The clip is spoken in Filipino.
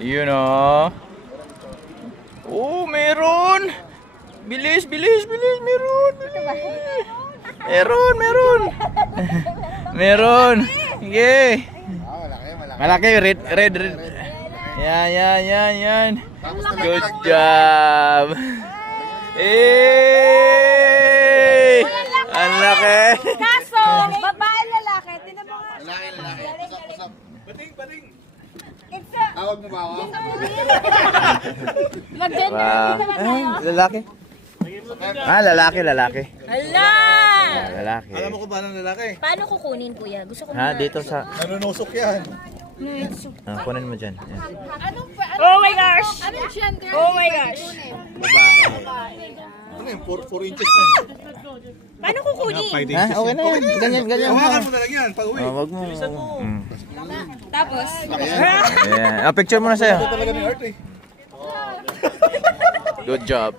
Yun o. Oh, meron. Bilis, bilis, bilis. Meron. Meron, meron. Meron. Sige. Malaki, red, red, red. Yan, yan, yan, yan. Good job. Eh! Ang laki. Kaso, babae lalaki, tinan mo nga. Lalaki. Usap. Bading. It's a... Tawag mo ba ako? Mag-gender Wow. naman tayo. Lalaki. Lalaki, lalaki. Hala! Lalaki. Alam mo ko ba ng lalaki? Paano kukunin, kuya? Gusto ko Ha, dito sa... Nanunusok yan. kunin mo dyan. Yan. Oh my gosh! Oh my gosh! Ano yun? 4 inches na. Paano kukunin? Ha? Okay na yan. Ganyan, ganyan. Hawakan mo na lang yan pag uwi. Wag mo. Tapos? Ayan. Picture mo na sa'yo. Ito talaga ni Art eh. Good job.